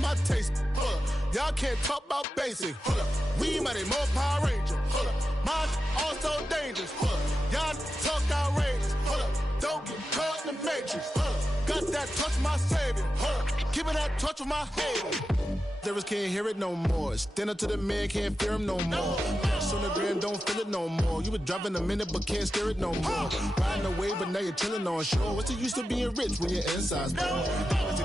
my taste. Y'all can't talk about basic. We might more Power Ranger. Mine also dangerous. Y'all talk outrageous. Don't get caught in the matrix. Got that touch of my savior. Keeping that touch with my haters. Lyrics can't hear it no more. Stand up to the man, can't fear him no more. Cash on the gram, don't feel it no more. You been driving a minute, but can't steer it no more. Riding away, but now you're chilling on shore. What's the use of being rich when your inside's poor?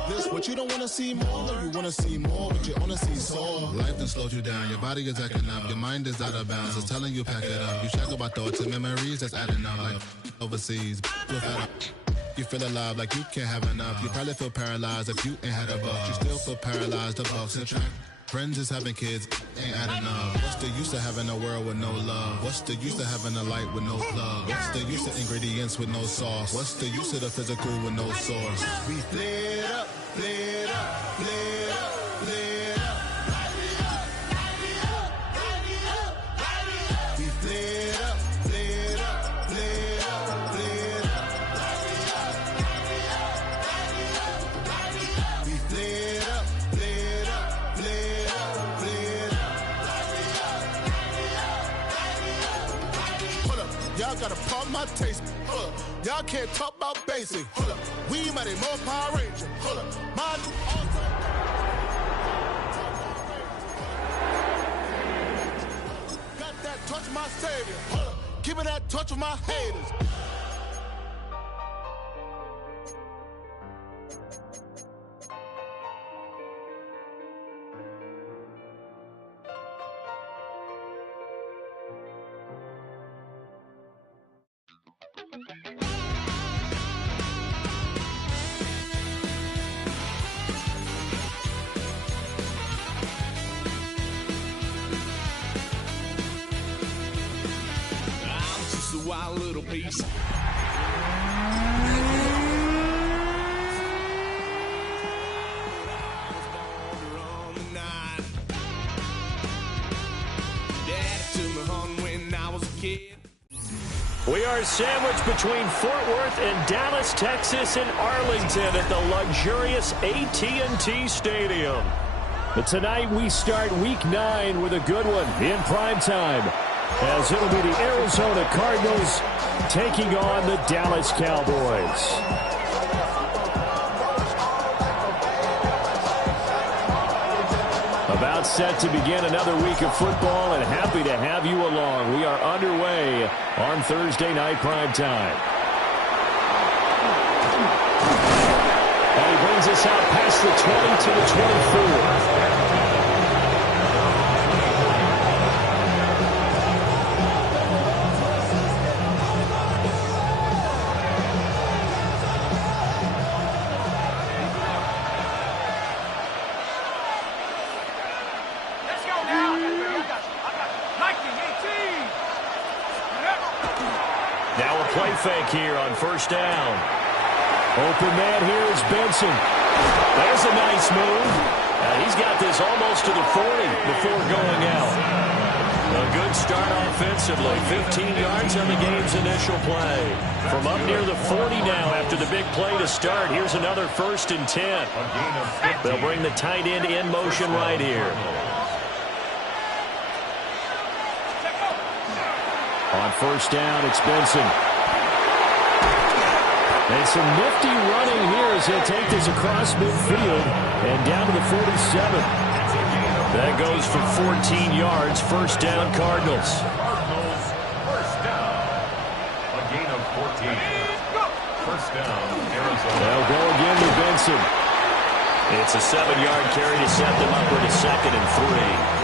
This, what you don't want to see more. You want to see more, but you only see sore. Life done slowed you down. Your body is acting up. Your mind is out of bounds. It's telling you pack it up. You check about thoughts and memories that's adding up. Like overseas, you feel alive like you can't have enough. You probably feel paralyzed if you ain't had a buck. You still feel paralyzed, the bucks and track. Friends is having kids, ain't adding up. What's the use of having a world with no love? What's the use of having a light with no plug? What's the use of ingredients with no sauce? What's the use of the physical with no source? We lit up, lit up, lit up, lit up. We lit up, lit up, lit up, lit up. We lit up, lit up, lit up, lit up. Hold up, y'all got a problem, my taste. Hold up, y'all can't talk about basic. Hold up, we might be more Power Ranger. Hold up, mine also. Got that touch of my savior. Hold up, keeping that touch with my haters. Wild little piece. We are sandwiched between Fort Worth and Dallas, Texas, and Arlington at the luxurious AT&T Stadium. But tonight we start Week 9 with a good one in prime time, as it'll be the Arizona Cardinals taking on the Dallas Cowboys. About set to begin another week of football, and happy to have you along. We are underway on Thursday night prime time. And he brings us out past the 20 to the 24. Now a play fake here on first down. Open man here is Benson. There's a nice move. He's got this almost to the 40 before going out. A good start offensively. 15 yards on the game's initial play. From up near the 40 now after the big play to start. Here's another 1st and 10. They'll bring the tight end in motion right here. On first down, it's Benson. And some nifty running here as he'll take this across midfield and down to the 47. That goes for 14 yards. First down, Cardinals. First down. A gain of 14. First down, Arizona. They'll go again to Benson. It's a 7-yard carry to set them up with a 2nd and 3.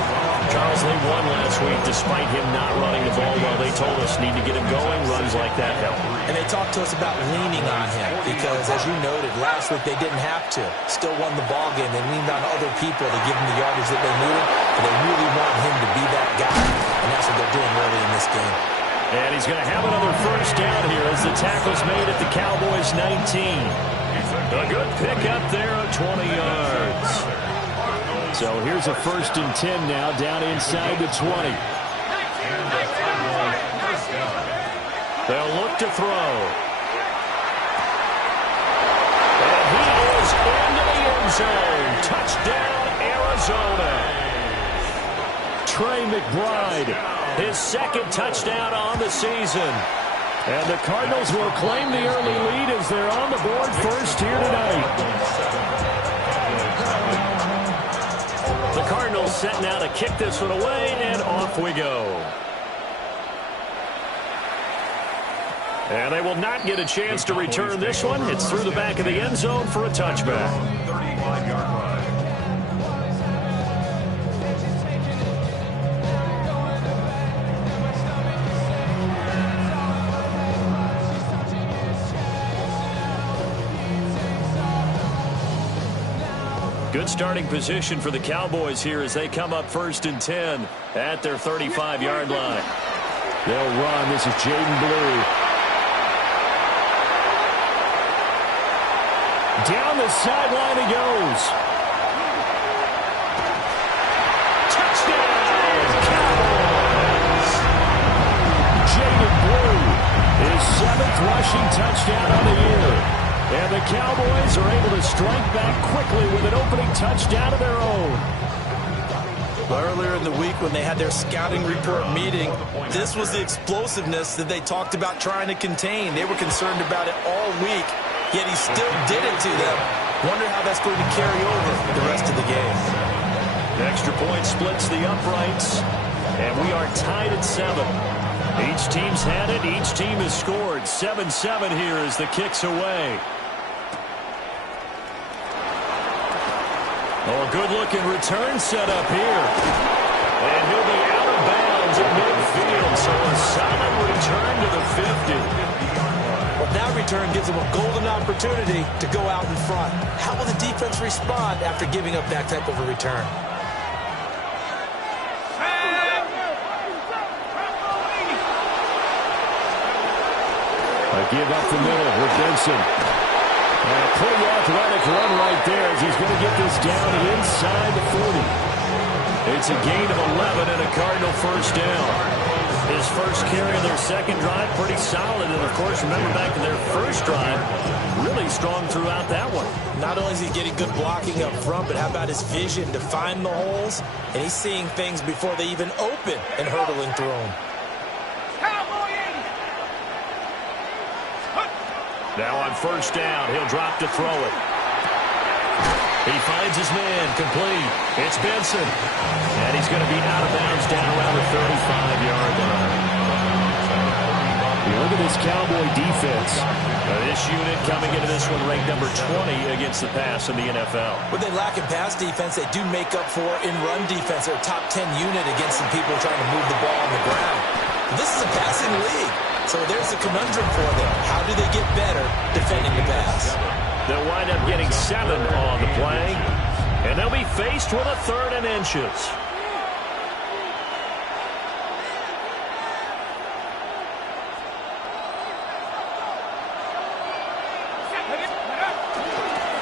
Charles, they won last week despite him not running the ball well. They told us need to get him going. Runs like that help. And they talked to us about leaning on him because, as you noted, last week they didn't have to. Still won the ball game. They leaned on other people to give them the yardage that they needed. And they really want him to be that guy. And that's what they're doing early in this game. And he's going to have another first down here as the tackle's made at the Cowboys' 19. A good pickup there of 20 yards. So here's a 1st and 10 now, down inside the 20. They'll look to throw. And he is into the end end zone. Touchdown, Arizona. Trey McBride, his second touchdown on the season. And the Cardinals will claim the early lead as they're on the board first here tonight. The Cardinals set now to kick this one away, and off we go. And they will not get a chance to return this one. It's through the back of the end zone for a touchback. 35-yard line. Good starting position for the Cowboys here as they come up 1st and 10 at their 35-yard line. They'll run. This is Jaden Blue. Down the sideline he goes. Touchdown, Cowboys! Jaden Blue, his 7th rushing touchdown on the year. And the Cowboys are able to strike back quickly with an opening touchdown of their own. Earlier in the week when they had their scouting report meeting, this was the explosiveness that they talked about trying to contain. They were concerned about it all week, yet he still did it to them. Wonder how that's going to carry over the rest of the game. The extra point splits the uprights, and we are tied at 7. Each team's had it. Each team has scored. 7-7 here as the kick's away. Oh, a good-looking return set up here. And he'll be out of bounds at midfield, so a solid return to the 50. Well, that return gives them a golden opportunity to go out in front. How will the defense respond after giving up that type of a return? A give up the middle with Benson. And a pretty athletic run right there as he's going to get this down inside the 40. It's a gain of 11 and a Cardinal first down. His first carry of their second drive, pretty solid. And, of course, remember back to their first drive, really strong throughout that one. Not only is he getting good blocking up front, but how about his vision to find the holes? And he's seeing things before they even open and hurdling through them. Now on first down, he'll drop to throw it. He finds his man, complete. It's Benson. And he's going to be out of bounds down around the 35-yard line. Look at this Cowboy defense. This unit coming into this one ranked number 20 against the pass in the NFL. When they lack in pass defense, they do make up for in run defense. They're a top 10 unit against some people trying to move the ball on the ground. This is a passing league. So there's a conundrum for them. How do they get better defending the pass? They'll wind up getting 7 on the play, and they'll be faced with a 3rd and inches.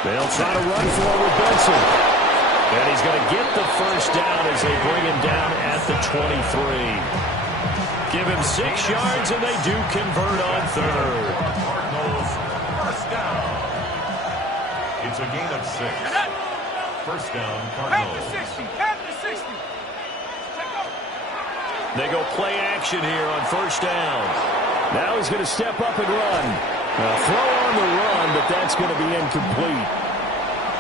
They'll try to run forward Benson. And he's going to get the first down as they bring him down at the 23. Give him 6 yards, and they do convert on 3rd. Cardinals, first down. It's a gain of 6. First down, Cardinals. At the 60. They go play action here on first down. Now he's going to step up and run. Throw on the run, but that's going to be incomplete.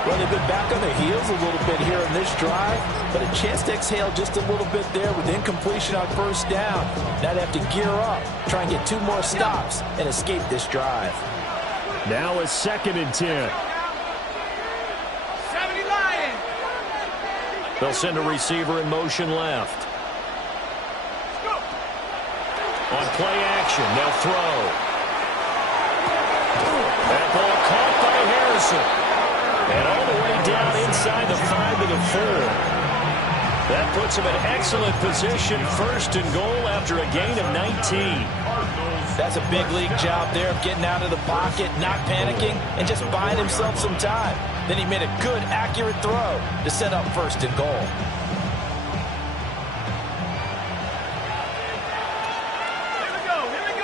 Well, they've been back on their heels a little bit here in this drive, but a chance to exhale just a little bit there with incompletion on first down. Now they have to gear up, try and get 2 more stops, and escape this drive. Now a 2nd and 10. 70 Lions. They'll send a receiver in motion left. On play action, they'll throw. That ball caught by Harrison. And all the way down inside the 5 to the 4. That puts him in excellent position, 1st and goal after a gain of 19. That's a big league job there of getting out of the pocket, not panicking, and just buying himself some time. Then he made a good, accurate throw to set up 1st and goal. Here we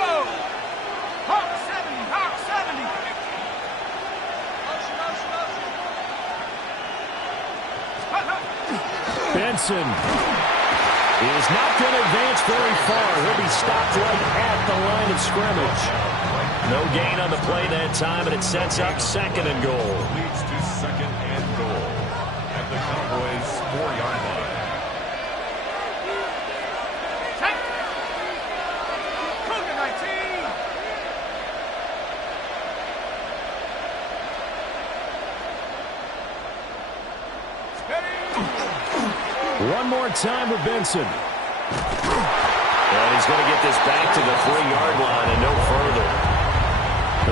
go. Hawk 70. Benson is not going to advance very far. He'll be stopped right at the line of scrimmage. No gain on the play that time, and it sets up second and goal. Leads to second and goal at the Cowboys' 4-yard line. One more time with Benson. And he's going to get this back to the 3-yard line and no further.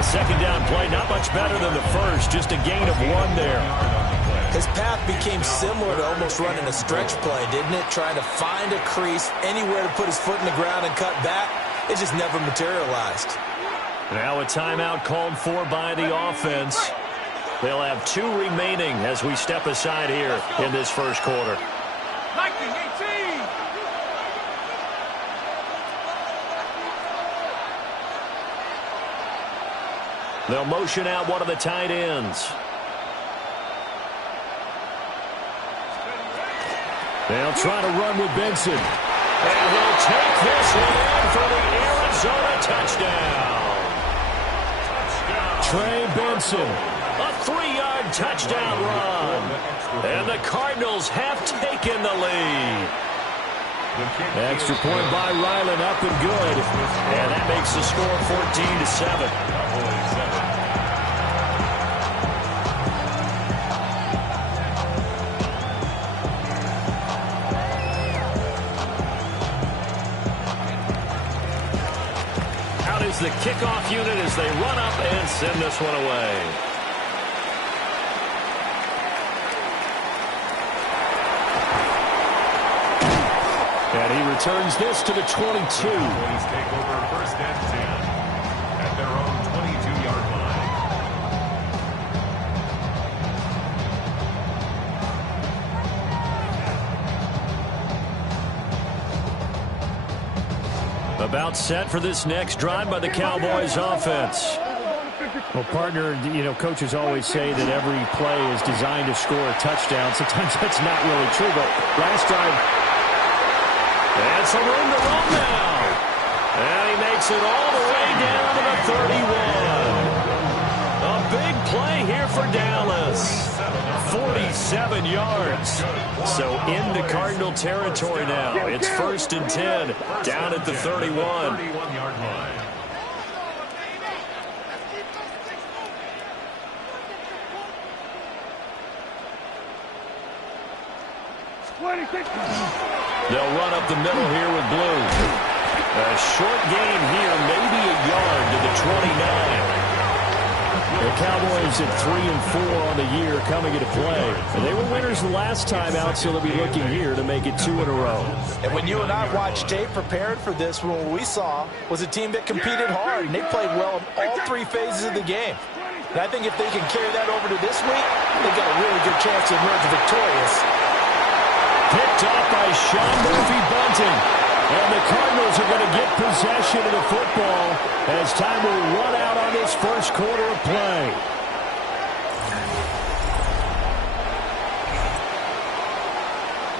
The second down play, not much better than the first, just a gain of 1 there. His path became similar to almost running a stretch play, didn't it? Trying to find a crease, anywhere to put his foot in the ground and cut back. It just never materialized. Now a timeout called for by the offense. They'll have 2 remaining as we step aside here in this first quarter. 19-18. They'll motion out one of the tight ends. They'll try to run with Benson. And he'll take this one in for the Arizona touchdown. Trey Benson, a 3-yard touchdown run. And the Cardinals have taken the lead. Extra point by Ryland, up and good. And that makes the score 14-7. Out is the kickoff unit as they run up and send this one away. And he returns this to the 22. Cowboys take over first and 10 at their own 22-yard line. About set for this next drive by the Cowboys offense. Well, partner, you know, coaches always say that every play is designed to score a touchdown. Sometimes that's not really true, but last drive, and some room to run now. And he makes it all the way down to the 31. A big play here for Dallas. 47 yards. So into Cardinal territory now. It's 1st and 10 down at the 31. 31-yard line. They'll run up the middle here with Blue. A short gain here, maybe a yard to the 29. The Cowboys at 3-4 on the year coming into play. And they were winners the last time out, so they'll be looking here to make it 2 in a row. And when you and I watched tape prepared for this, what we saw was a team that competed hard, and they played well in all 3 phases of the game. And I think if they can carry that over to this week, they've got a really good chance to emerge victorious. Picked off by Sean Murphy-Bunting. And the Cardinals are going to get possession of the football as time will run out on this first quarter of play.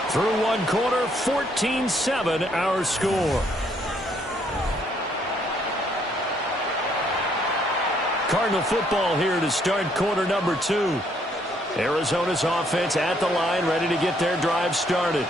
Through 1 quarter, 14-7 our score. Cardinal football here to start quarter number 2. Arizona's offense at the line, ready to get their drive started.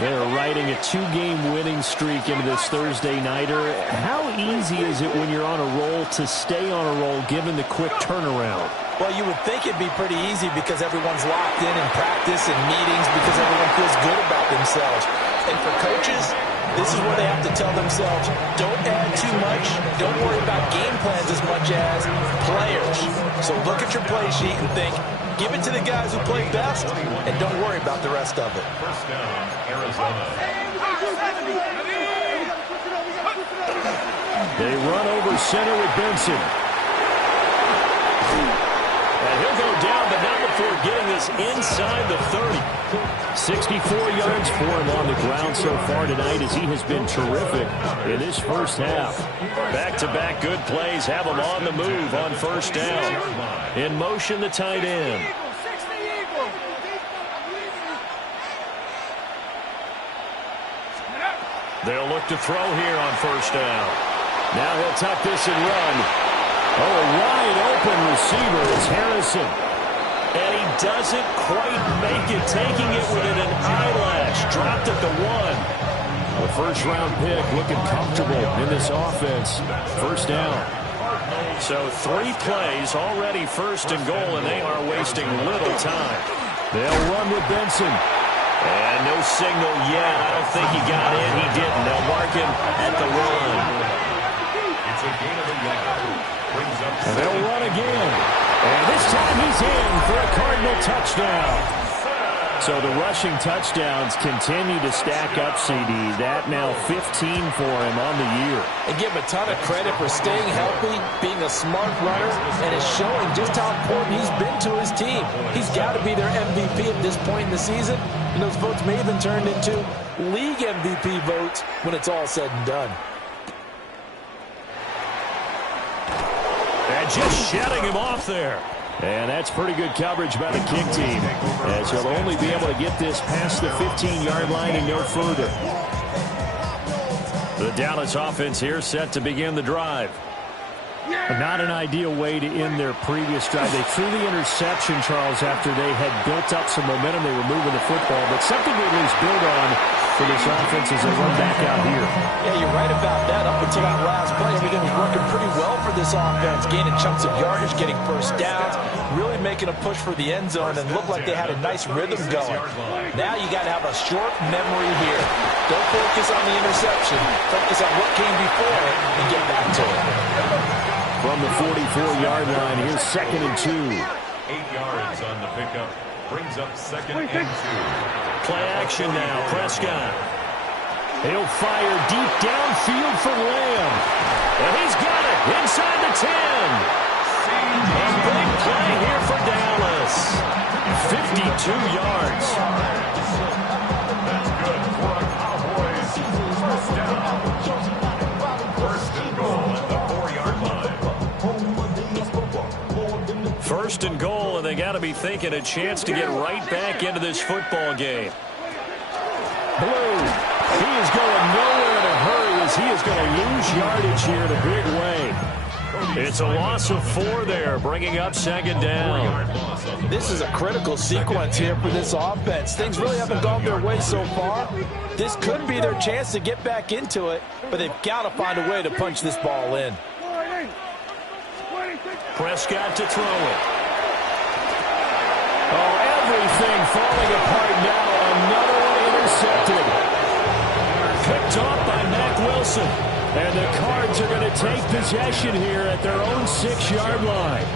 They're riding a 2-game winning streak into this Thursday nighter. How easy is it when you're on a roll to stay on a roll given the quick turnaround? Well, you would think it'd be pretty easy because everyone's locked in practice and meetings because everyone feels good about themselves. And for coaches, this is where they have to tell themselves, don't add too much, don't worry about game plans as much as players. So look at your play sheet and think, give it to the guys who play best, and don't worry about the rest of it. First down, Arizona. They run over center with Benson. And he'll go down, but not before getting this inside the 30. 64 yards for him on the ground so far tonight as he has been terrific in this first half. Back-to-back good plays have him on the move on first down. In motion, the tight end. They'll look to throw here on first down. Now he'll tuck this and run. Oh, a wide open receiver is Harrison. And he doesn't quite make it, taking it within an eyelash. Dropped at the 1. The first-round pick looking comfortable in this offense. First down. So 3 plays, already first and goal, and they are wasting little time. They'll run with Benson. And no signal yet. I don't think he got in. He didn't. They'll mark him at the 1. It's a gain of a yard. And they'll run again. And this time he's in for a Cardinal touchdown. So the rushing touchdowns continue to stack up, CD. That now 15 for him on the year. And give him a ton of credit for staying healthy, being a smart runner, and it's showing just how important he's been to his team. He's got to be their MVP at this point in the season, and those votes may have been turned into league MVP votes when it's all said and done. And just shutting him off there. And that's pretty good coverage by the kick team, as he'll only be able to get this past the 15-yard line and no further. The Dallas offense here set to begin the drive. Not an ideal way to end their previous drive. They threw the interception, Charles, after they had built up some momentum. They were moving the football, but something to at least build on for this offense as they run back out here. Yeah, you're right about that. Up until that last play, everything was working pretty well for this offense, gaining chunks of yardage, getting first downs, really making a push for the end zone, and looked like they had a nice rhythm going. Now you got to have a short memory here. Don't focus on the interception. Focus on what came before it and get back to it. From the 44-yard line, here's 2nd and 2. 8 yards on the pickup. Brings up 2nd and 2. Play action now. Prescott. He'll fire deep downfield for Lamb. And he's got it inside the 10. A big play here for Dallas. 52 yards. That's good for a Cowboys first down. First and goal at the 4-yard line. First and goal, and they got to be thinking a chance to get right back into this football game. Blue, he is going nowhere in a hurry as he is going to lose yardage here in a big way. It's a loss of 4 there, bringing up 2nd down. This is a critical sequence here for this offense. Things really haven't gone their way so far. This could be their chance to get back into it, but they've got to find a way to punch this ball in. Prescott to throw it. Oh, everything falling apart now. Another one intercepted. Picked off by Mack Wilson. And the Cards are going to take possession here at their own 6-yard line.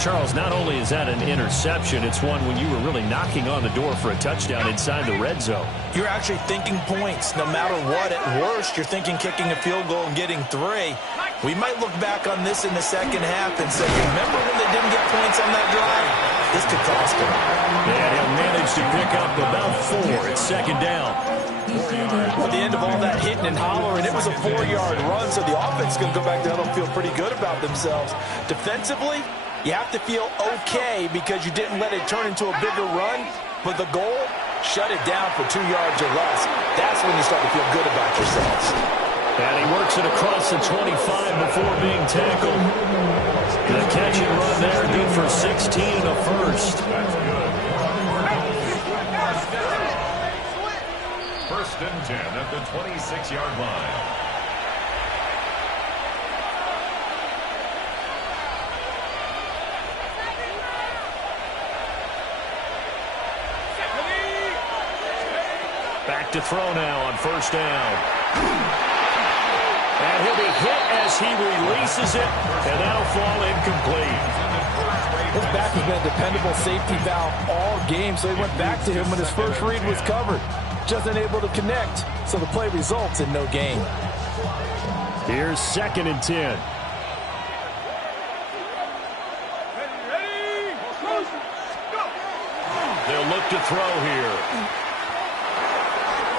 Charles, not only is that an interception, it's one when you were really knocking on the door for a touchdown inside the red zone. You're actually thinking points. No matter what, at worst, you're thinking kicking a field goal and getting 3. We might look back on this in the second half and say, remember when they didn't get points on that drive? This could cost them. And he'll manage to pick up about 4. It's 2nd down. At the end of all that hitting and hollering, it was a 4-yard run, so the offense is going to go back there and feel pretty good about themselves. Defensively, you have to feel okay because you didn't let it turn into a bigger run, but the goal, shut it down for 2 yards or less. That's when you start to feel good about yourselves. And he works it across the 25 before being tackled. The catch and run there, good for 16 and a first. That's good. First and 10 at the 26-yard line. Back to throw now on first down. And he'll be hit as he releases it, and that'll fall incomplete. His back has been a dependable safety valve all game, so he went back to him when his first read was covered. Just unable to connect, so the play results in no gain. Here's 2nd and 10. They'll look to throw here.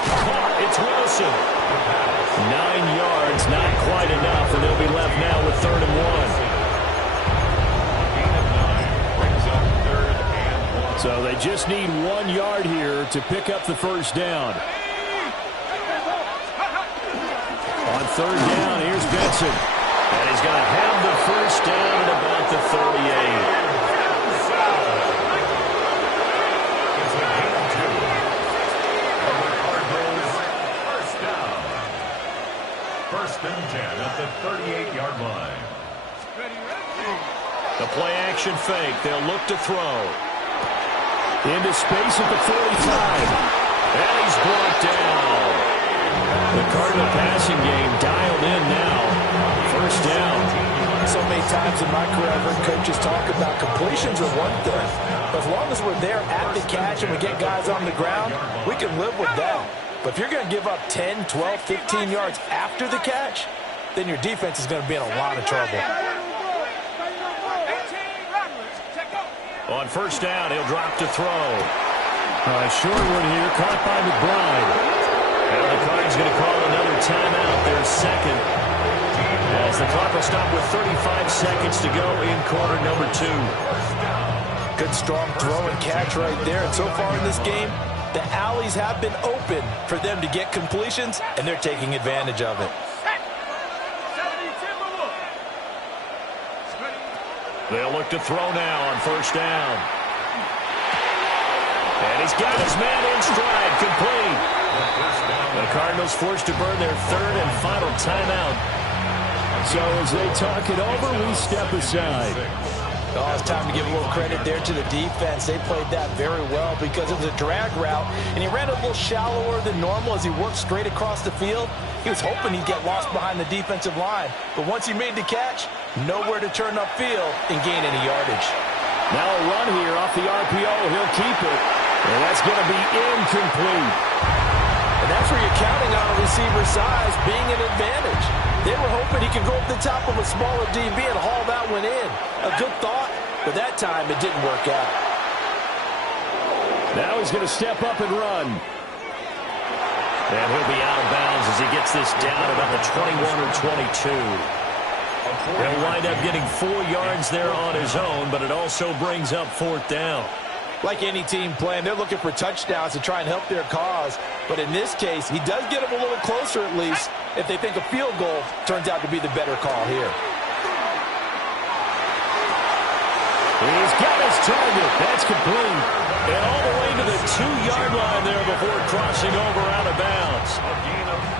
Caught, it's Wilson. 9 yards, not quite enough, and they'll be left now with 3rd and 1. So they just need 1 yard here to pick up the first down. third down. Here's Benson. And he's going to have the first down at about the 38. First and 10 at the 38-yard line. The play action fake. They'll look to throw. Into space at the 45. And he's brought down. The Cardinal passing game dialed in now. First down. So many times in my career, I've heard coaches talk about completions are one thing. But as long as we're there at the catch and we get guys on the ground, we can live with that. But if you're going to give up 10, 12, 15 yards after the catch, then your defense is going to be in a lot of trouble. On first down, he'll drop to throw. Short one here, caught by McBride. And the Cardinals going to call another timeout, their second. As the clock will stop with 35 seconds to go in quarter number 2. Good, strong throw and catch right there. And so far in this game, the alleys have been open for them to get completions, and they're taking advantage of it. They'll look to throw now on first down. And he's got his man in stride, complete. The Cardinals forced to burn their third and final timeout. So as they talk it over, we step aside. Oh, it's time to give a little credit there to the defense. They played that very well because it was a drag route, and he ran a little shallower than normal as he worked straight across the field. He was hoping he'd get lost behind the defensive line, but once he made the catch, nowhere to turn upfield and gain any yardage. Now a run here off the RPO. He'll keep it, and that's going to be incomplete. And that's where you're counting on a receiver's size being an advantage. They were hoping he could go up the top of a smaller DB and haul that one in. A good thought, but that time it didn't work out. Now he's going to step up and run. And he'll be out of bounds as he gets this down about the 21 or 22. He'll wind up getting 4 yards there on his own, but it also brings up fourth down. Like any team playing, they're looking for touchdowns to try and help their cause. But in this case, he does get them a little closer at least if they think a field goal turns out to be the better call here. He's got his target. That's complete. And all the way to the 2-yard line there before crossing over out of bounds.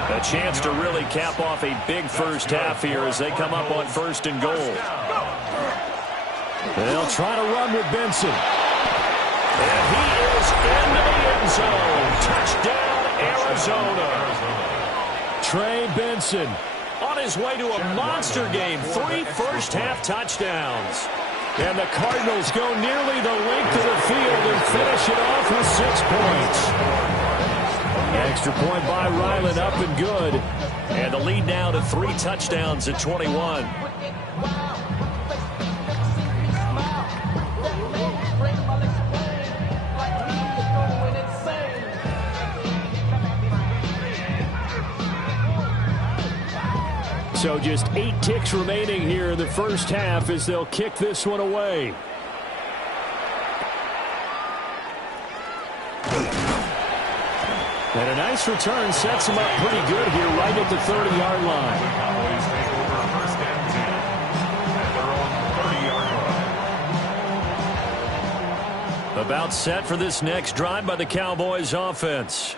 A chance to really cap off a big first half here as they come up on first and goal. They'll try to run with Benson. And he is into the end zone. Touchdown, Arizona. Trey Benson on his way to a monster game. 3 first-half touchdowns. And the Cardinals go nearly the length of the field and finish it off with 6 points. Extra point by Ryland, up and good. And the lead now to 3 touchdowns at 21. So just 8 ticks remaining here in the first half as they'll kick this one away. And a nice return sets him up pretty good here right at the 30-yard line. Cowboys take over first and 10 at their own 30-yard line. About set for this next drive by the Cowboys offense.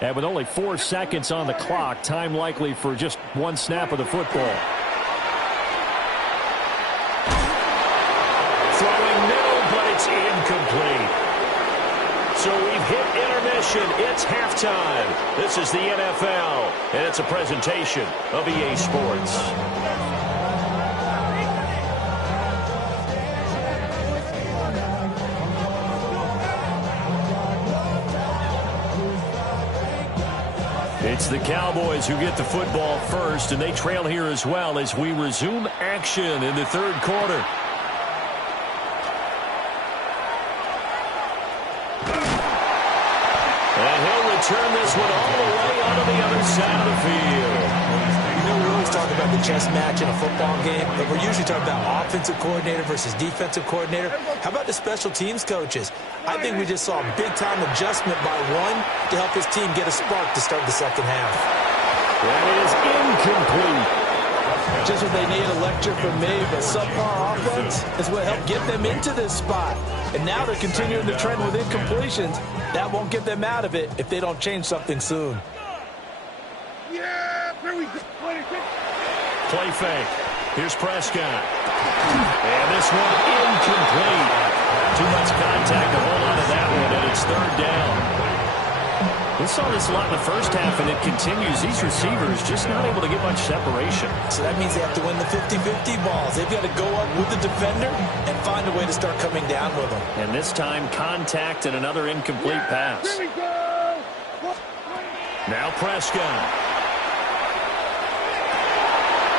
And with only 4 seconds on the clock, time likely for just 1 snap of the football. Throwing middle, but it's incomplete. So we've hit intermission. It's halftime. This is the NFL, and it's a presentation of EA Sports. It's the Cowboys who get the football first, and they trail here as well as we resume action in the third quarter. And he'll return this one all the way onto the other side of the field. You know, we always talk about the chess match in a football game, but we're usually talking about offensive coordinator versus defensive coordinator. How about the special teams coaches? I think we just saw a big-time adjustment by one to help his team get a spark to start the second half. That is incomplete. Just what they need, a lecture from me, but subpar offense is what helped get them into this spot. And now they're continuing to trend with incompletions. That won't get them out of it if they don't change something soon. Yeah, here we go. Play fake. Here's Prescott. And this one incomplete. Too much contact to hold on to that one, and it's third down. We saw this a lot in the first half, and it continues. These receivers just not able to get much separation. So that means they have to win the 50-50 balls. They've got to go up with the defender and find a way to start coming down with them. And this time, contact and another incomplete pass. Here we go. Now Prescott.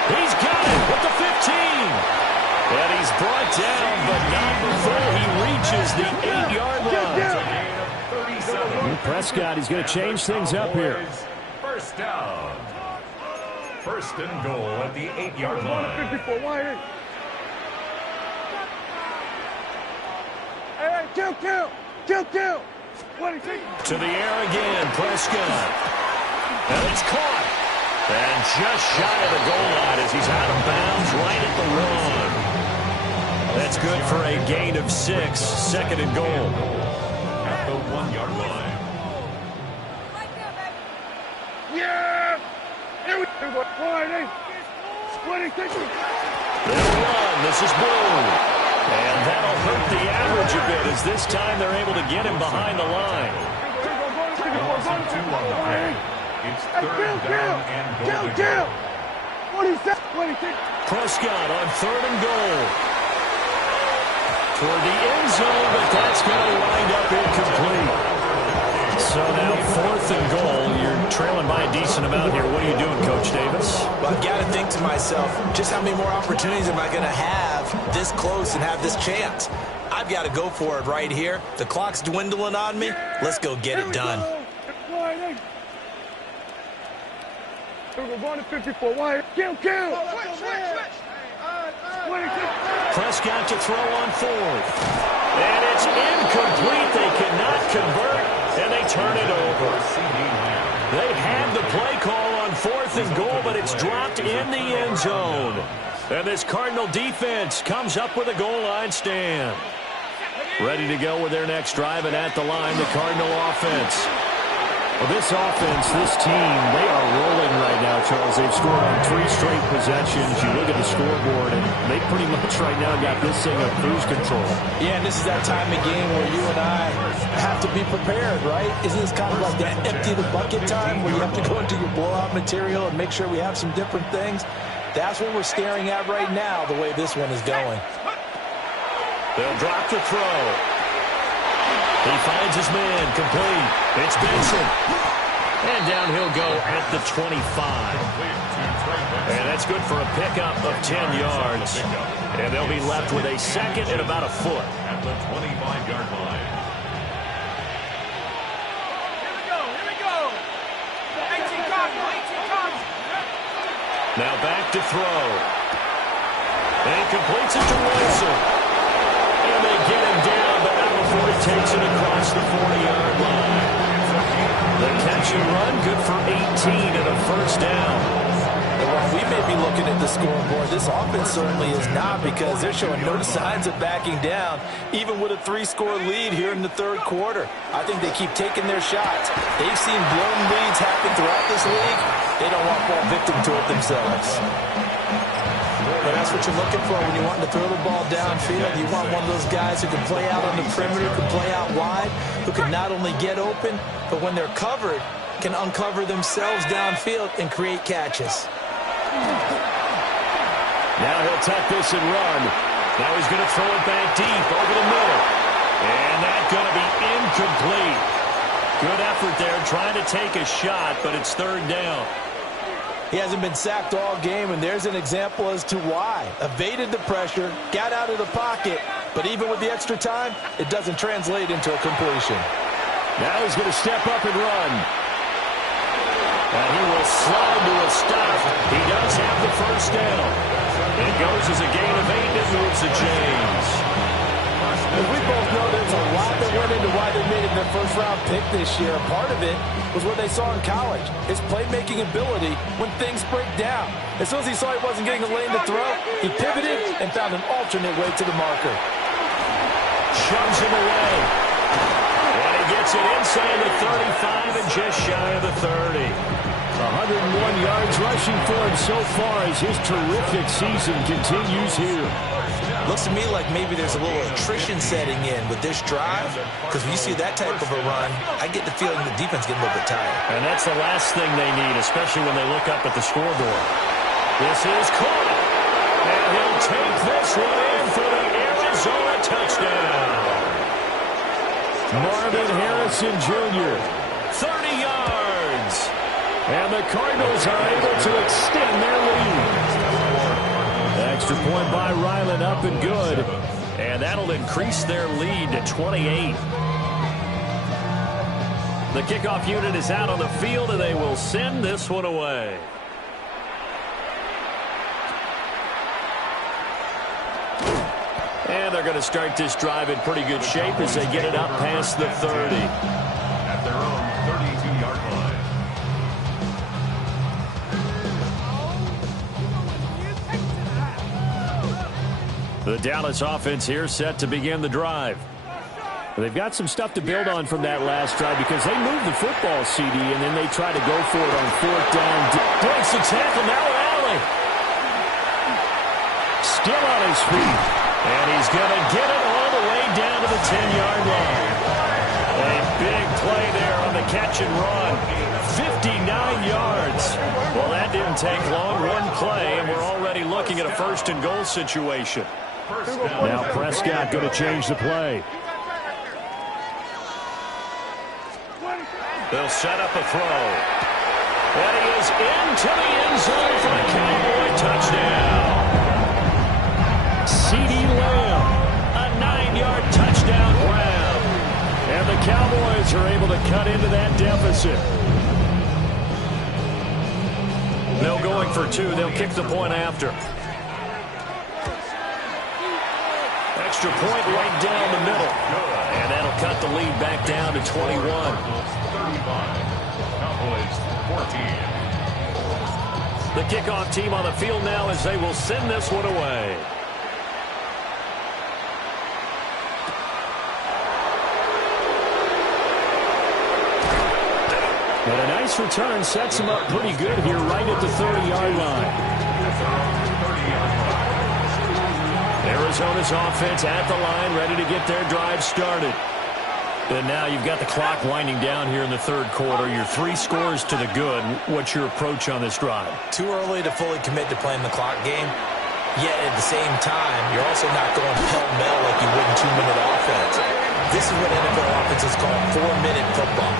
He's got it with the 15. And he's brought down, but not before he reaches the 8-yard line. Prescott, he's going to change things up here. First down. First and goal at the 8-yard line. 54 wide. Hey, kill. 26. To the air again, Prescott. And it's caught. And just shy of the goal line as he's out of bounds right at the 1. That's good for a gain of 6, second and goal. At the 1-yard line. Yeah. Here we go. 26. They'll run. This is Blue. And that'll hurt the average a bit as this time they're able to get him behind the line. Loss of 2 on the play. It's third down and goal. 26. Prescott on third and goal. Toward the end zone, but that's going to wind up incomplete. So now fourth and goal. You're trailing by a decent amount here. What are you doing, Coach Davis? Well, I've got to think to myself, just how many more opportunities am I going to have this close and have this chance? I've got to go for it right here. The clock's dwindling on me. Let's go get it done. We're going to 54 wide. Kill. Prescott to throw on fourth. And it's incomplete. They cannot convert, and they turn it over. They had the play call on fourth and goal, but it's dropped in the end zone. And this Cardinal defense comes up with a goal line stand. Ready to go with their next drive, and at the line, the Cardinal offense. Well, this offense, this team, they are rolling right now, Charles. They've scored on 3 straight possessions. You look at the scoreboard, and they pretty much right now got this thing on cruise control. Yeah, and this is that time of game where you and I have to be prepared, right? Isn't this kind of like that empty the bucket time where you have to go into your blowout material and make sure we have some different things? That's what we're staring at right now, the way this one is going. They'll drop the throw. He finds his man, complete. It's Benson. And down he'll go at the 25. And that's good for a pickup of 10 yards. And they'll be left with a second and about a foot. At the 25-yard line. Here we go. 18 Cardinals. Now back to throw. And completes it to Wilson. And they get him down, but not before he takes it across the 40-yard line. The catch and run, good for 18 and a first down. Well, we may be looking at the scoreboard. This offense certainly is not, because they're showing no signs of backing down, even with a 3-score lead here in the third quarter. I think they keep taking their shots. They've seen blown leads happen throughout this league. They don't want to fall victim to it themselves. But that's what you're looking for when you want to throw the ball downfield. You want one of those guys who can play out on the perimeter, can play out wide, who can not only get open, but when they're covered, can uncover themselves downfield and create catches. Now he'll tuck this and run. Now he's going to throw it back deep over the middle. And that's going to be incomplete. Good effort there trying to take a shot, but it's third down. He hasn't been sacked all game, and there's an example as to why. Evaded the pressure, got out of the pocket, but even with the extra time, it doesn't translate into a completion. Now he's going to step up and run. And he will slide to a stop. He does have the first down. It goes as a gain of 8 and moves the chains. And we both know there's a lot that went into why they made it a first-round pick this year. Part of it was what they saw in college, his playmaking ability when things break down. As soon as he saw he wasn't getting a lane to throw, he pivoted and found an alternate way to the marker. Shoves him away. And he gets it inside the 35 and just shy of the 30. 101 yards rushing for him so far as his terrific season continues here. Looks to me like maybe there's a little attrition setting in with this drive, because when you see that type of a run, I get the feeling the defense getting a little bit tired. And that's the last thing they need, especially when they look up at the scoreboard. This is caught. And he'll take this one in for the Arizona touchdown. Marvin Harrison Jr. 30 yards. And the Cardinals are able to extend their lead. Extra point by Ryland, up and good. And that'll increase their lead to 28. The kickoff unit is out on the field, and they will send this one away. And they're going to start this drive in pretty good shape as they get it up past the 30. At their own 32-yard line. The Dallas offense here set to begin the drive. They've got some stuff to build on from that last drive because they moved the football, CD, and then they try to go for it on fourth down. Breaks the tackle, now Allen. Still on his feet. And he's going to get it all the way down to the 10-yard line. A big play there on the catch and run. 59 yards. Well, that didn't take long. One play, and we're already looking at a first-and-goal situation. Now Prescott going to change the play. They'll set up a throw. And he is into the end zone for a Cowboy touchdown. CeeDee Lamb. A 9-yard touchdown grab. And the Cowboys are able to cut into that deficit. They'll going for two. They'll kick the point after. Extra point right down the middle. And that'll cut the lead back down to 21. 35. Cowboys 14. The kickoff team on the field now as they will send this one away. But a nice return sets him up pretty good here right at the 30-yard line. Arizona's offense at the line, ready to get their drive started. And now you've got the clock winding down here in the third quarter. Your 3 scores to the good. What's your approach on this drive? Too early to fully commit to playing the clock game. Yet at the same time, you're also not going pell-mell like you would in 2-minute offense. This is what NFL offenses call 4-minute football.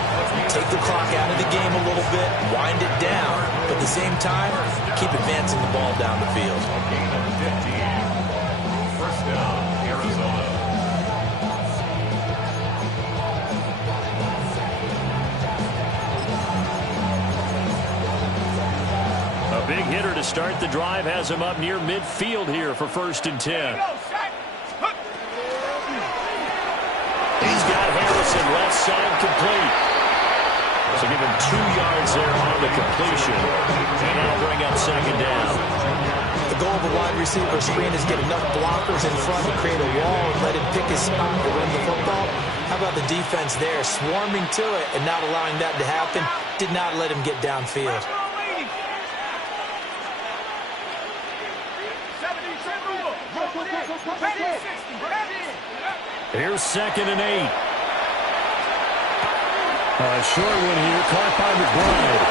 Take the clock out of the game a little bit, wind it down, but at the same time, keep advancing the ball down the field. Gain of 15. First down, Arizona. A big hitter to start the drive has him up near midfield here for 1st and 10. He's got Harrison left side complete. So give him 2 yards there on the completion. And that'll bring up 2nd down. The goal of a wide receiver screen is get enough blockers in front to create a wall and let him pick his spot to run the football. How about the defense there, swarming to it and not allowing that to happen? Did not let him get downfield. Here's 2nd and 8. A short one here, caught by McBride.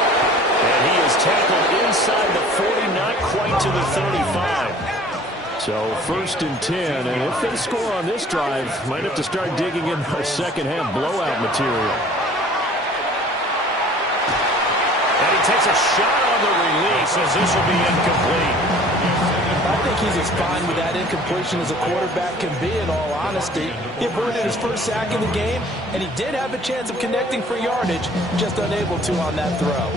And he is tackled inside the 40, not quite to the 35. So 1st and 10, and if they score on this drive, might have to start digging in for second-half blowout material. And he takes a shot on the release as this will be incomplete. I think he's as fine with that incompletion as a quarterback can be, in all honesty. He averted his first sack in the game, and he did have a chance of connecting for yardage, just unable to on that throw.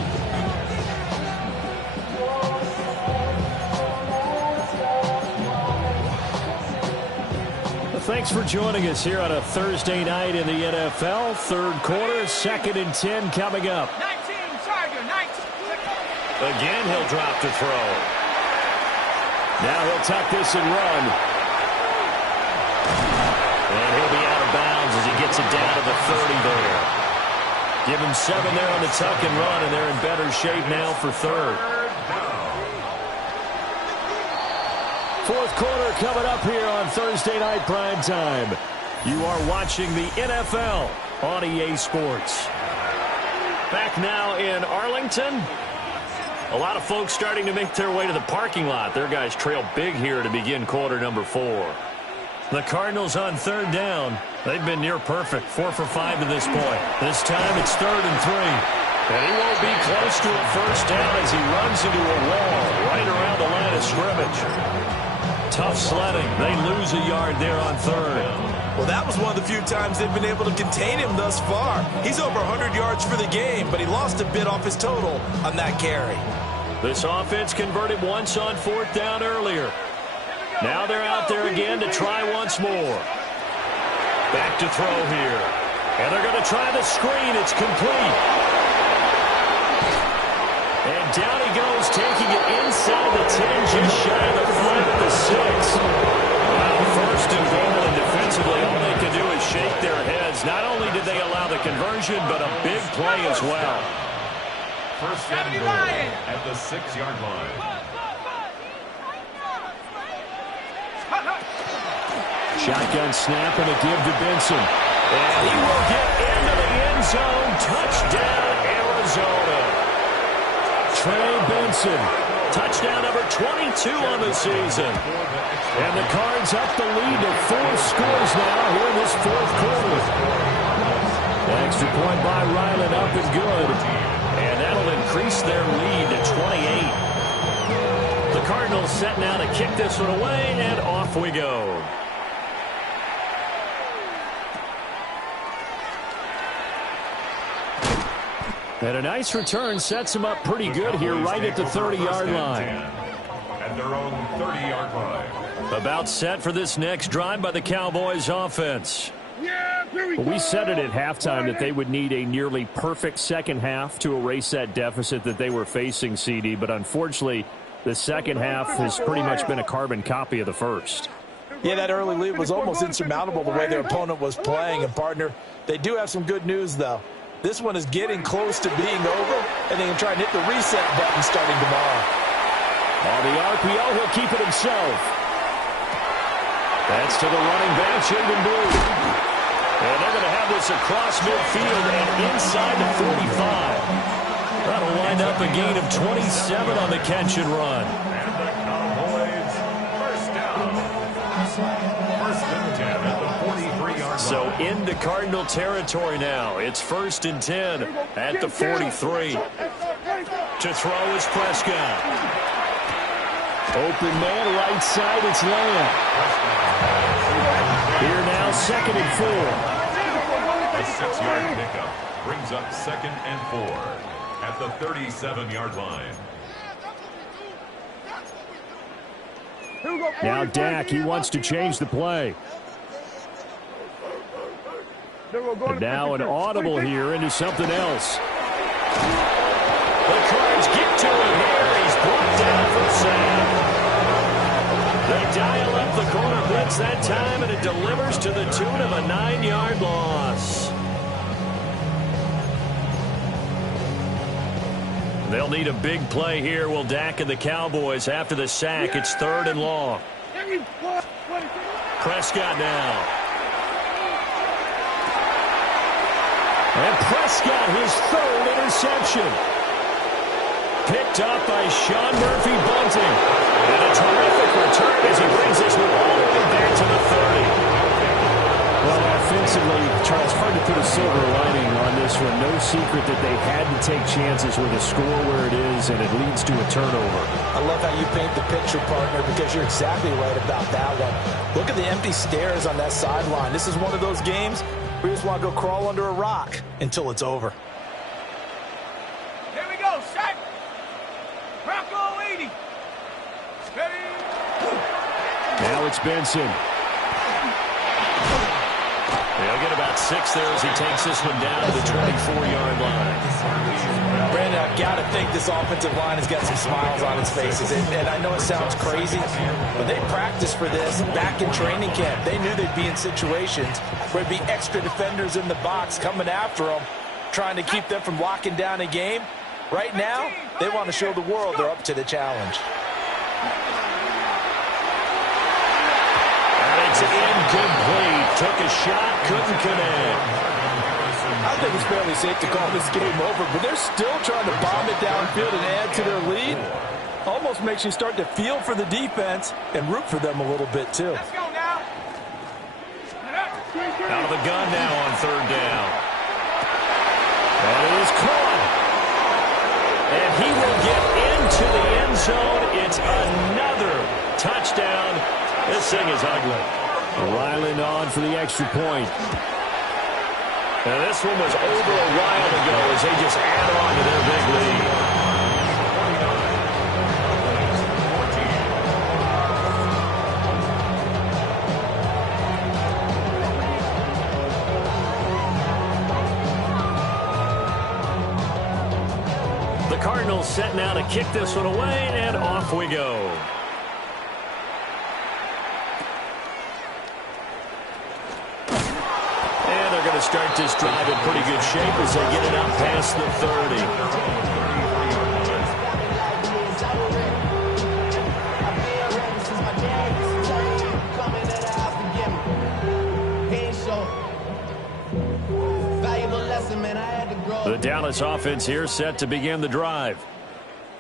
Thanks for joining us here on a Thursday night in the NFL. Third quarter, 2nd and 10 coming up. 19, Tiger, 19. Again, he'll drop to throw. Now he'll tuck this and run. And he'll be out of bounds as he gets it down to the 30 there. Give him 7 there on the tuck and run, and they're in better shape now for third. Fourth quarter coming up here on Thursday Night Primetime. You are watching the NFL on EA Sports. Back now in Arlington. A lot of folks starting to make their way to the parking lot. Their guys trail big here to begin quarter number 4. The Cardinals on third down. They've been near perfect, 4 for 5 to this point. This time it's 3rd and 3. And he won't be close to a first down as he runs into a wall right around the line of scrimmage. Tough sledding. They lose a yard there on third. Well, that was one of the few times they've been able to contain him thus far. He's over 100 yards for the game, but he lost a bit off his total on that carry. This offense converted once on 4th down earlier. Now they're out there again to try once more. Back to throw here. And they're going to try the screen. It's complete. And down he goes, taking it inside the 10, just shy of the flat at the 6. Well, 1st and goal, and defensively all they can do is shake their heads. Not only did they allow the conversion, but a big play as well. 1st and goal at the 6-yard line. Shotgun snap and a give to Benson. And he will get into the end zone. Touchdown, Arizona. Trey Benson. Touchdown number 22 on the season. And the Cards up the lead to 4 scores now here in this 4th quarter. The extra point by Ryland up and good. And that'll increase their lead to 28. The Cardinals set now to kick this one away, and off we go. And a nice return sets him up pretty good here right at the 30-yard line. At their own 30-yard line. About set for this next drive by the Cowboys offense. We said it at halftime that they would need a nearly perfect second half to erase that deficit that they were facing, CD. But unfortunately, the second half has pretty much been a carbon copy of the first. Yeah, that early lead was almost insurmountable the way their opponent was playing. And, partner, they do have some good news, though. This one is getting close to being over, and they can try and hit the reset button starting tomorrow. On the RPO, he'll keep it himself. That's to the running back, Jaden Blue. And they're going to have this across midfield and inside the 45. That'll wind up a gain of 27 on the catch and run. And the Cowboys, first down. 1st and 10 at the 43-yard line. So into Cardinal territory now. It's 1st and 10 at the 43. To throw is Prescott. Open man, right side, it's Lamb. Here now, 2nd and 4. A 6-yard pickup brings up 2nd and 4 at the 37-yard line. Now Dak, he wants to change the play. And now an audible here into something else. The Cards get to him here. He's brought down for sack. They dial up the corner blitz that time, and it delivers to the tune of a 9-yard loss. They'll need a big play here, will Dak and the Cowboys after the sack. It's 3rd and long. Prescott now. And Prescott, his 3rd interception. Picked up by Sean Murphy Bunting. And a terrific return as he brings this one all the way back to the 30. Well, offensively, Charles, hard to put a silver lining on this one. No secret that they had to take chances with a score where it is, and it leads to a turnover. I love how you paint the picture, partner, because you're exactly right about that one. Look at the empty stares on that sideline. This is one of those games where you just want to go crawl under a rock until it's over. Here we go, set. Bronco 80. Ready. Now it's Benson. They'll get about 6 there as he takes this one down to the 24-yard line. Brandon, I've got to think this offensive line has got some smiles on its faces. And I know it sounds crazy, but they practiced for this back in training camp. They knew they'd be in situations where there'd be extra defenders in the box coming after them, trying to keep them from locking down a game. Right now, they want to show the world they're up to the challenge. It's incomplete. Took a shot, couldn't connect. I think it's fairly safe to call this game over, but they're still trying to bomb it downfield and add to their lead. Almost makes you start to feel for the defense and root for them a little bit, too. Let's go now. Out of the gun now on 3rd down. That is caught. And he will get into the end zone. It's another touchdown. This thing is ugly. Ryland on for the extra point. Now this one was over a while ago as they just add on to their big lead. The Cardinals set now to kick this one away, and off we go. Start this drive in pretty good shape as they get it up past the 30. The Dallas offense here set to begin the drive.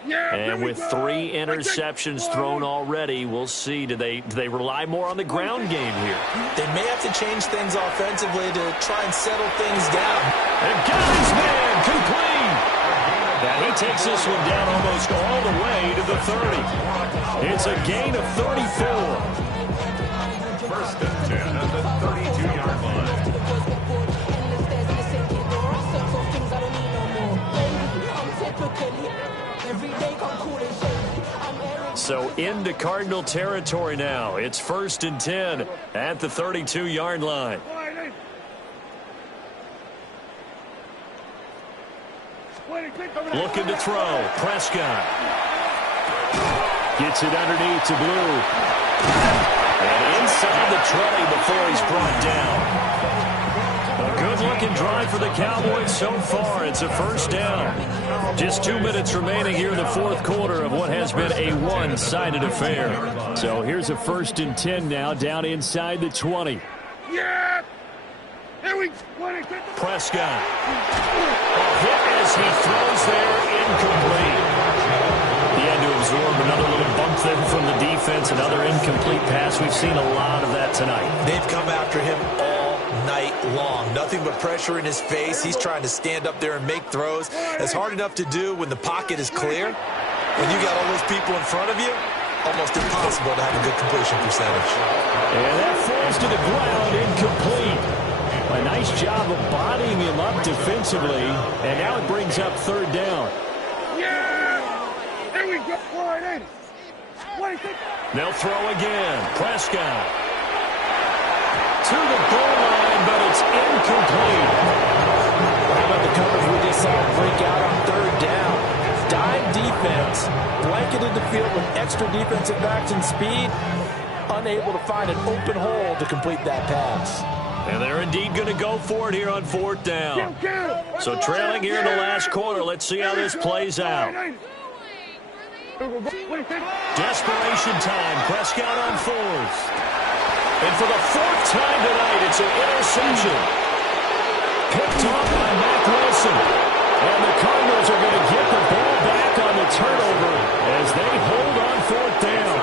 And with 3 interceptions thrown already, we'll see. Do they rely more on the ground game here? They may have to change things offensively to try and settle things down. And got his man complete. Now he takes this one down almost all the way to the 30. It's a gain of 34. 1st and 10 at the 32-yard line. So into Cardinal territory now. It's 1st and 10 at the 32-yard line. Looking to throw. Prescott. Gets it underneath to Blue. And inside the 20 before he's brought down. A good-looking drive for the Cowboys so far. It's a 1st down. Just 2 minutes remaining here in the 4th quarter of what has been a one-sided affair. So here's a 1st and 10 now down inside the 20. Yeah! Here we go. Prescott. A hit as he throws there, incomplete. He had to absorb another little bump there from the defense, another incomplete pass. We've seen a lot of that tonight. They've come after him all night long. Nothing but pressure in his face. He's trying to stand up there and make throws. It's hard enough to do when the pocket is clear. When you got all those people in front of you, almost impossible to have a good completion percentage. And that falls to the ground, incomplete. A nice job of bodying him up defensively, and now it brings up 3rd down. Yeah! There we go. They'll throw again. Prescott. To the goal line, but it's incomplete. How about the coverage we just saw break out on 3rd down? Dime defense, blanketed the field with extra defensive backs and speed, unable to find an open hole to complete that pass. And they're indeed going to go for it here on 4th down. So trailing here in the last quarter, let's see how this plays out. Desperation time. Prescott on 4th. And for the 4th time tonight, it's an interception. Picked off by Mack Wilson. And the Cardinals are going to get the ball back on the turnover as they hold on 4th down.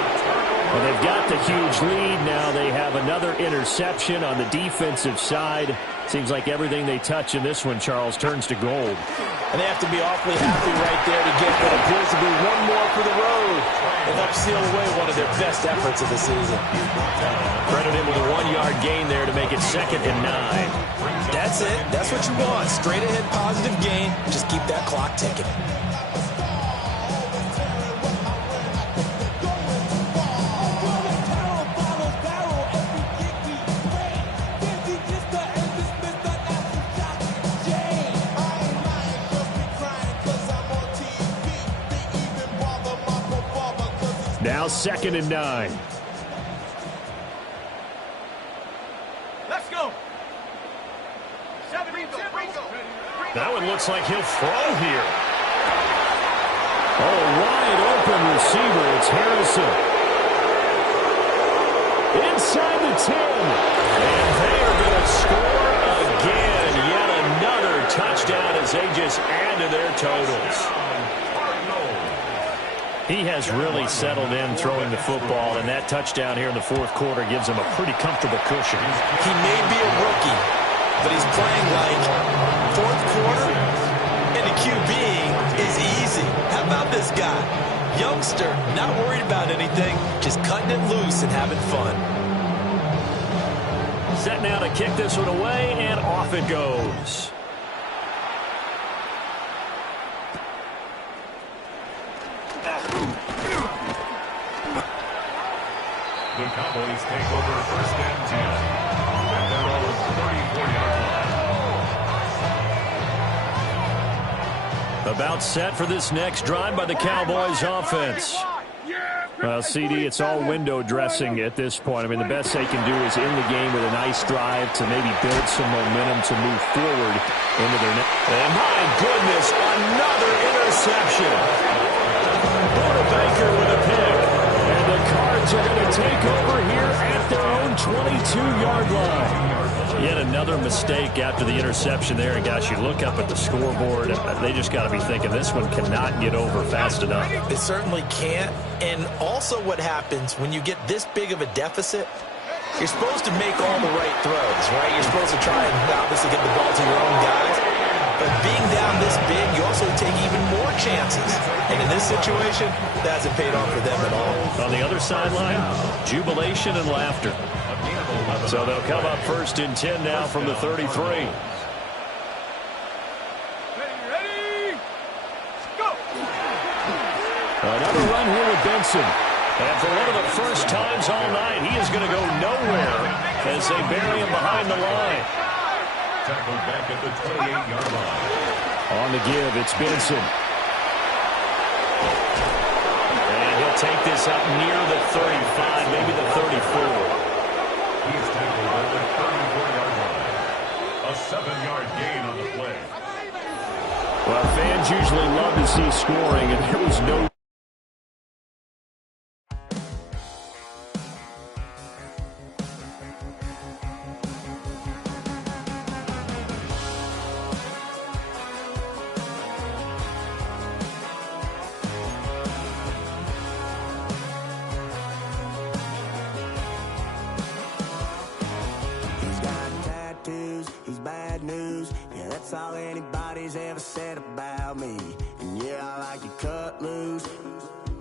And they've got the huge lead now. They have another interception on the defensive side. Seems like everything they touch in this one, Charles, turns to gold. And they have to be awfully happy right there to get what appears to be one more for the road and help seal away one of their best efforts of the season. Credit him with a 1-yard gain there to make it 2nd and 9. That's it. That's what you want. Straight ahead positive gain. Just keep that clock ticking. Now 2nd and 9. Let's go. That one looks like he'll throw here. Oh, wide open receiver. It's Harrison. Inside the 10. And they are going to score again. Yet another touchdown as they just add to their totals. He has really settled in throwing the football, and that touchdown here in the 4th quarter gives him a pretty comfortable cushion. He may be a rookie, but he's playing like 4th quarter, and the QB is easy. How about this guy? Youngster, not worried about anything, just cutting it loose and having fun. Set now to kick this one away, and off it goes. The Cowboys take over 1st and 10 at their own 34-yard line. About set for this next drive by the Cowboys offense. Well, CD, it's all window dressing at this point. I mean, the best they can do is in the game with a nice drive to maybe build some momentum to move forward into their next. And my goodness, another interception. Buda Baker with a pick. And the Cards are going to take over here at their own 22-yard line. Yet another mistake after the interception there. And, gosh, you look up at the scoreboard, and they just got to be thinking this one cannot get over fast enough. It certainly can't. And also what happens when you get this big of a deficit, you're supposed to make all the right throws, right? You're supposed to try and obviously get the ball to your own guys. But being down this big, you also take even more chances. And in this situation, that hasn't paid off for them at all. On the other sideline, jubilation and laughter. So they'll come up 1st and 10 now from the 33. Ready? Go. Another run here with Benson. And for one of the first times all night, he is going to go nowhere as they bury him behind the line. Tackled back at the 28-yard line. On the give, it's Benson. And he'll take this up near the 35, maybe the 34. He is tackled at the 34-yard line. A 7-yard gain on the play. Well, fans usually love to see scoring, and there was no... He's bad news, yeah, that's all anybody's ever said about me. And yeah, I like to cut loose,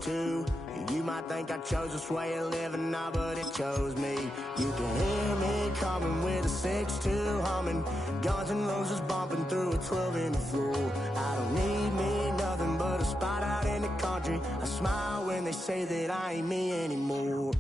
too. You might think I chose this way of living now, but it chose me. You can hear me coming with a 6-2 humming, Guns N' Roses bumping through a 12 in the floor. I don't need me nothing but a spot out in the country. I smile when they say that I ain't me anymore.